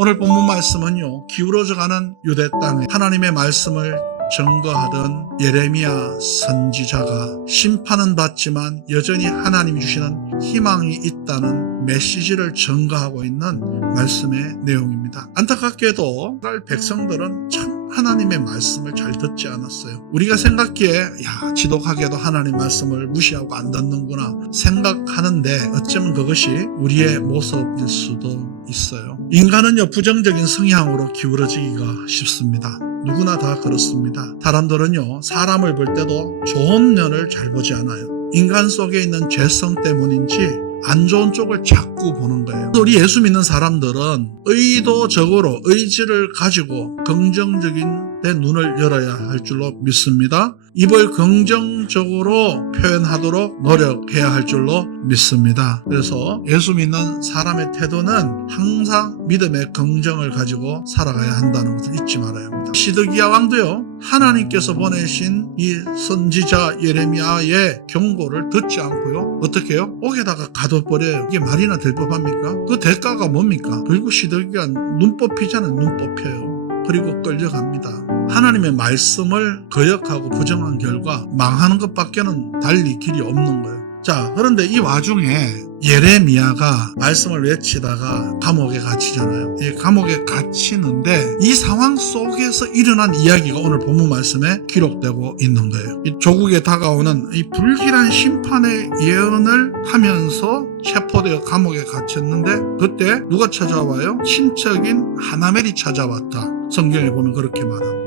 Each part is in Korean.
오늘 본문 말씀은요, 기울어져가는 유대 땅에 하나님의 말씀을 증거하던 예레미야 선지자가 심판은 받지만 여전히 하나님이 주시는 희망이 있다는 메시지를 증거하고 있는 말씀의 내용입니다. 안타깝게도 이스라엘 백성들은 참 하나님의 말씀을 잘 듣지 않았어요. 우리가 생각기에 지독하게도 하나님 말씀을 무시하고 안 듣는구나 생각하는데 어쩌면 그것이 우리의 모습일 수도 있어요. 인간은요, 부정적인 성향으로 기울어지기가 쉽습니다. 누구나 다 그렇습니다. 사람들은요, 사람을 볼 때도 좋은 면을 잘 보지 않아요. 인간 속에 있는 죄성 때문인지 안 좋은 쪽을 자꾸 보는 거예요. 우리 예수 믿는 사람들은 의도적으로 의지를 가지고 긍정적인 데 눈을 열어야 할 줄로 믿습니다. 입을 긍정적으로 표현하도록 노력해야 할 줄로 믿습니다. 그래서 예수 믿는 사람의 태도는 항상 믿음의 긍정을 가지고 살아가야 한다는 것을 잊지 말아야 합니다. 시드기야 왕도요, 하나님께서 보내신 이 선지자 예레미야의 경고를 듣지 않고요, 어떻게 해요? 옥에다가 가둬버려요. 이게 말이나 될 법합니까? 그 대가가 뭡니까? 결국 시드기야 눈 뽑히잖아요. 눈 뽑혀요. 그리고 끌려갑니다. 하나님의 말씀을 거역하고 부정한 결과 망하는 것밖에는 달리 길이 없는 거예요. 자, 그런데 이 와중에 예레미야가 말씀을 외치다가 감옥에 갇히잖아요. 이 감옥에 갇히는데 이 상황 속에서 일어난 이야기가 오늘 본문 말씀에 기록되고 있는 거예요. 이 조국에 다가오는 이 불길한 심판의 예언을 하면서 체포되어 감옥에 갇혔는데 그때 누가 찾아와요? 친척인 하나멜이 찾아왔다. 성경에 보면 그렇게 말합니다.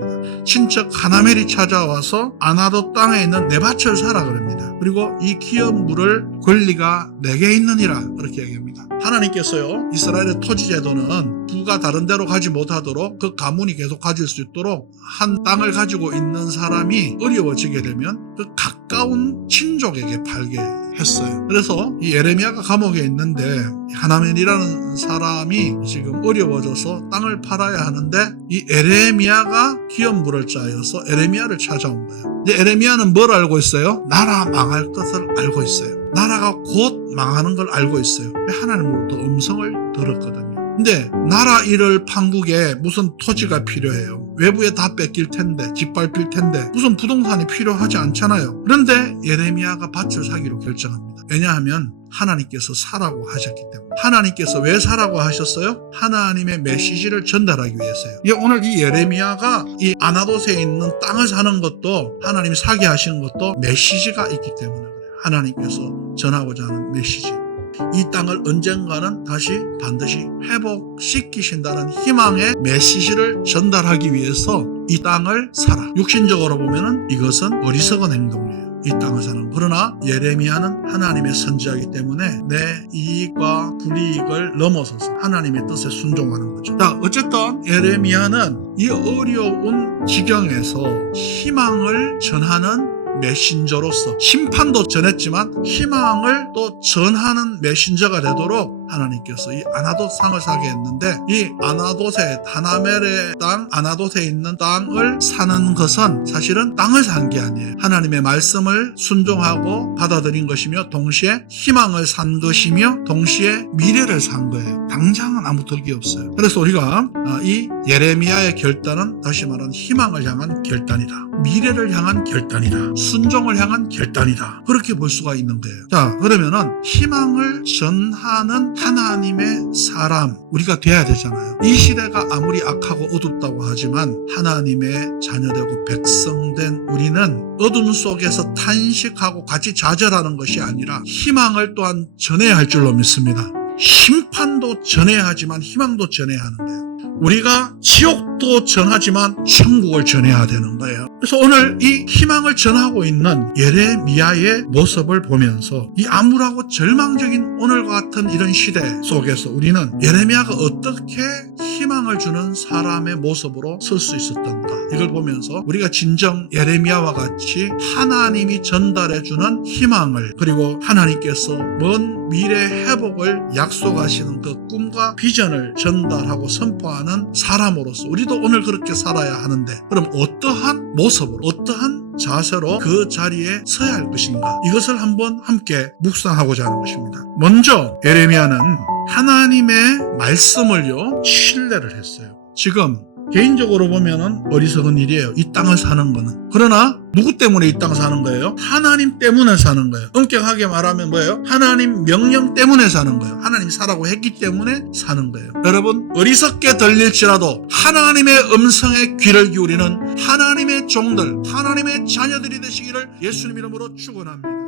친척 하나멜이 찾아와서 아나도 땅에 있는 내 밭을 사라 그럽니다. 그리고 이 기업 물을 권리가 내게 있느니라 그렇게 얘기합니다. 하나님께서요, 이스라엘의 토지 제도는 부가 다른 데로 가지 못하도록 그 가문이 계속 가질 수 있도록 한 땅을 가지고 있는 사람이 어려워지게 되면 그 가까운 친족에게 팔게 했어요. 그래서 이 예레미야가 감옥에 있는데 하나멜이라는 사람이 지금 어려워져서 땅을 팔아야 하는데 이 예레미야가 기업 물을 자여서 예레미야를 찾아온 거예요. 근데 예레미야는 뭘 알고 있어요? 나라 망할 것을 알고 있어요. 나라가 곧 망하는 걸 알고 있어요. 하나님으로부터 음성을 들었거든요. 근데 나라 잃을 판국에 무슨 토지가 필요해요. 외부에 다 뺏길 텐데, 짓밟힐 텐데 무슨 부동산이 필요하지 않잖아요. 그런데 예레미야가 밭을 사기로 결정합니다. 왜냐하면 하나님께서 사라고 하셨기 때문에. 하나님께서 왜 사라고 하셨어요? 하나님의 메시지를 전달하기 위해서요. 오늘 이 예레미야가 이 아나돗에 있는 땅을 사는 것도, 하나님이 사게 하시는 것도 메시지가 있기 때문에 그래요. 하나님께서 전하고자 하는 메시지. 이 땅을 언젠가는 다시 반드시 회복시키신다는 희망의 메시지를 전달하기 위해서 이 땅을 사라. 육신적으로 보면은 이것은 어리석은 행동이에요. 이 땅을 사는. 그러나 예레미야는 하나님의 선지자이기 때문에 내 이익과 불이익을 넘어서서 하나님의 뜻에 순종하는 거죠. 자, 어쨌든 예레미야는 이 어려운 지경에서 희망을 전하는 메신저로서 심판도 전했지만 희망을 또 전하는 메신저가 되도록 하나님께서 이 아나돗 상을 사게 했는데, 이 아나돗의 하나멜의 땅, 아나돗에 있는 땅을 사는 것은 사실은 땅을 산 게 아니에요. 하나님의 말씀을 순종하고 받아들인 것이며 동시에 희망을 산 것이며 동시에 미래를 산 거예요. 당장은 아무 덕이 없어요. 그래서 우리가 이 예레미야의 결단은 다시 말하는 희망을 향한 결단이다. 미래를 향한 결단이다. 순종을 향한 결단이다. 그렇게 볼 수가 있는 거예요. 자, 그러면은 희망을 전하는 하나님의 사람 우리가 돼야 되잖아요. 이 시대가 아무리 악하고 어둡다고 하지만 하나님의 자녀되고 백성된 우리는 어둠 속에서 탄식하고 같이 좌절하는 것이 아니라 희망을 또한 전해야 할 줄로 믿습니다. 심판도 전해야 하지만 희망도 전해야 하는 거예요. 우리가 지옥도 전하지만 천국을 전해야 되는 거예요. 그래서 오늘 이 희망을 전하고 있는 예레미야의 모습을 보면서 이 암울하고 절망적인 오늘과 같은 이런 시대 속에서 우리는 예레미야가 어떻게 희망을 주는 사람의 모습으로 설 수 있었던가, 이걸 보면서 우리가 진정 예레미야와 같이 하나님이 전달해주는 희망을, 그리고 하나님께서 먼 미래 회복을 약속하시는 그 꿈과 비전을 전달하고 선포하는 사람으로서 우리도 오늘 그렇게 살아야 하는데, 그럼 어떠한 모습으로, 어떠한 자세로 그 자리에 서야 할 것인가, 이것을 한번 함께 묵상하고자 하는 것입니다. 먼저 예레미야는 하나님의 말씀을요 신뢰를 했어요. 지금 개인적으로 보면은 어리석은 일이에요. 이 땅을 사는 거는. 그러나 누구 때문에 이 땅을 사는 거예요? 하나님 때문에 사는 거예요. 엄격하게 말하면 뭐예요? 하나님 명령 때문에 사는 거예요. 하나님이 사라고 했기 때문에 사는 거예요. 여러분 어리석게 들릴지라도 하나님의 음성에 귀를 기울이는 하나님의 종들, 하나님의 자녀들이 되시기를 예수님 이름으로 축원합니다.